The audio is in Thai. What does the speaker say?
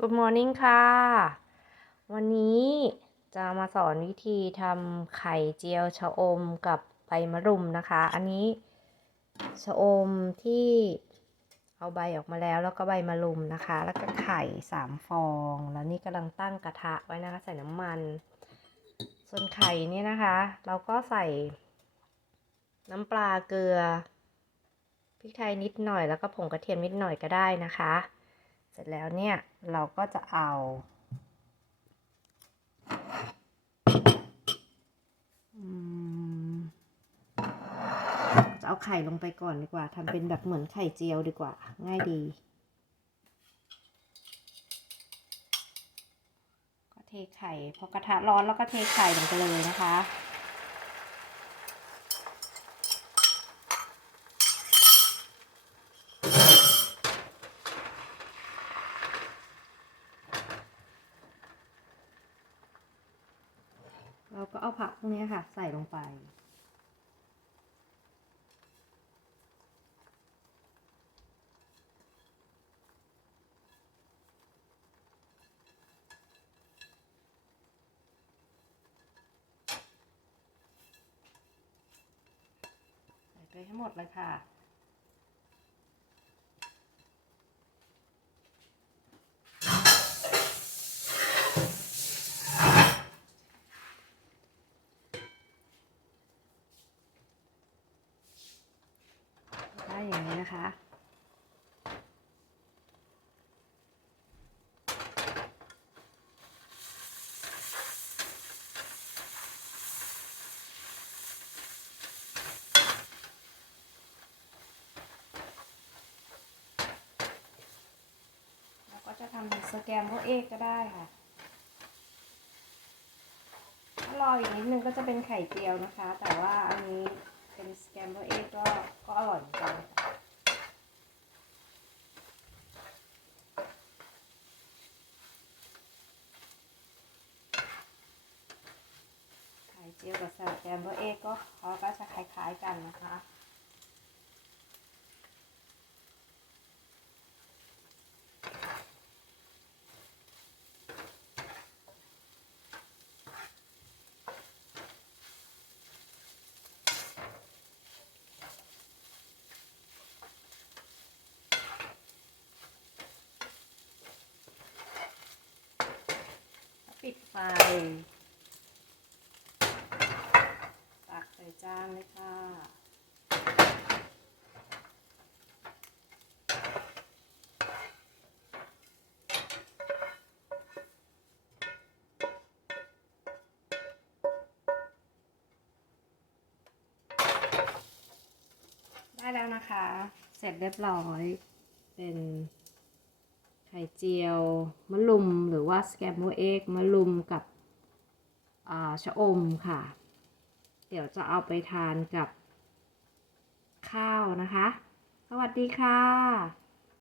Good morning ค่ะ วันนี้จะมาสอนวิธีทำไข่เจียวชะอมกับใบมะรุมนะคะ อันนี้ชะอมที่เอาใบออกมาแล้วแล้วก็ใบมะรุมนะคะ แล้วก็ไข่สามฟอง แล้วนี่กำลังตั้งกระทะไว้นะคะ ใส่น้ำมัน ส่วนไข่เนี่ยนะคะ เราก็ใส่น้ำปลาเกลือพริกไทยนิดหน่อยแล้วก็ผงกระเทียมนิดหน่อยก็ได้นะคะ เสร็จแล้วเนี่ยเราก็จะเอา จะเอาไข่ลงไปก่อนดีกว่าทำเป็นแบบเหมือนไข่เจียวดีกว่า ง่ายดี ก็เทไข่พอกระทะร้อนแล้วก็เทไข่ลงไปเลยนะคะ ก็เอาผักพวกนี้ค่ะ ใส่ลงไป ใส่ไปให้หมดเลยค่ะ อย่างนี้นะคะ เราก็จะทำเป็นสแกมพวกเอกก็ได้ค่ะถ้ารออีกนิดนึงก็จะเป็นไข่เจียวนะคะ แต่ว่าอันนี้เป็นสแกมเบอร์เอก็ก็อร่อยเหมือนกันค่ะไข่ เจียวกับสแกมเบอร์เอ็กก็เขาก็จะคล้ายๆกันนะคะปิดไฟ ตักใส่ จานเลยค่ะ ได้แล้วนะคะ เสร็จเรียบร้อย เป็นไข่เจียวมะลุมหรือว่าสแกมโมเอ็กมะลุมกับชะอมค่ะ เดี๋ยวจะเอาไปทานกับข้าวนะคะ สวัสดีค่ะ